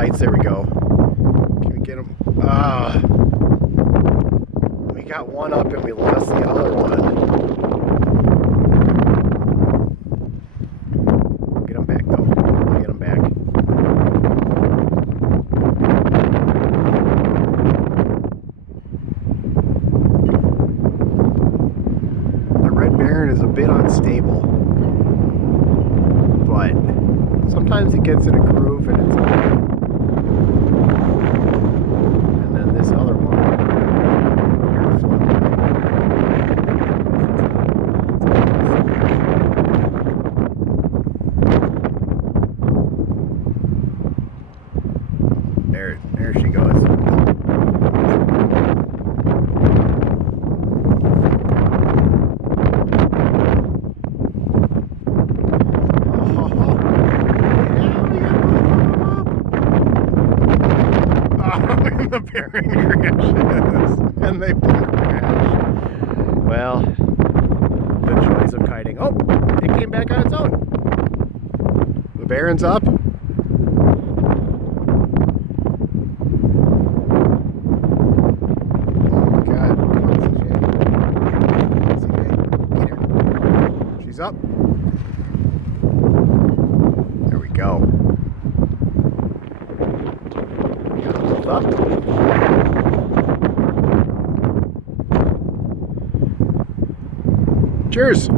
kites. There we go. Can we get them? We got one up and we lost the other one. Get them back though. Get them back. The red baron is a bit unstable, but sometimes it gets in a groove and it's okay. And then this other one, there she goes. The baron crashes, and they both crash. Well, the joys of kiting. Oh, it came back on its own. The baron's up. Oh God, come on, CJ. Get her. She's up. There we go. Up. Cheers.